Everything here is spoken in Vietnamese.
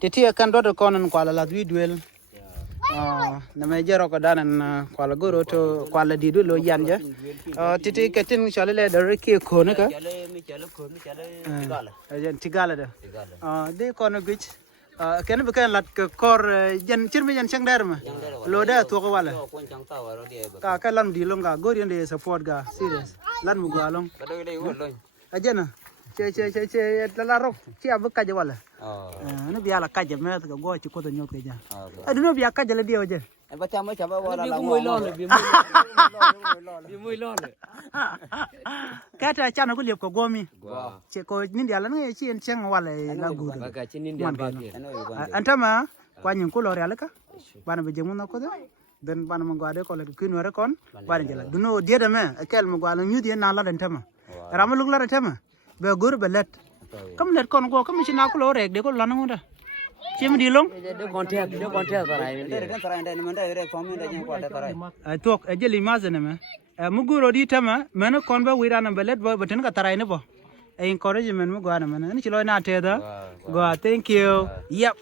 titi akan do konon kwala la duel na me jero ko danan kwala goro to kwala didu lo yanja titi katin chale le do ke ko ne ka ajen tigala da de kono gich ken be kan lat ko kor jen chirmi jen chang der ma lo da to ko wala ka lan di longa gori ende support ga serious lan mu galong ajena che la ro che abu ka wala no biya la ka je me ga go ci ko to nyot ke ja adu no biya ka je la dio je ba cha mới chaba wala la bi muy lo ka ta cha no ko liep ko gomi che ko ni dia la ngi chi en cheng wala la gu ba ga chin india ba ke antama kwa nyin ko lore alaka bana be jemu na ko den bana mo gade ko le kin wara kon bana jela duno dia de me kel mo gala nyu dia na la den tama rama lug la tama be gur be let kam let kon go kam chi na ko lore de ko la na ngoda chim di long de contact para kan tarai ndai manda ere fomi ndai nyen kwata tarai tok jeli mazene me mu guro di tama men kon ba wira na belet bo beten ka tarai ne bo encouragement mo go na men ni chi lo na te da go thank you yep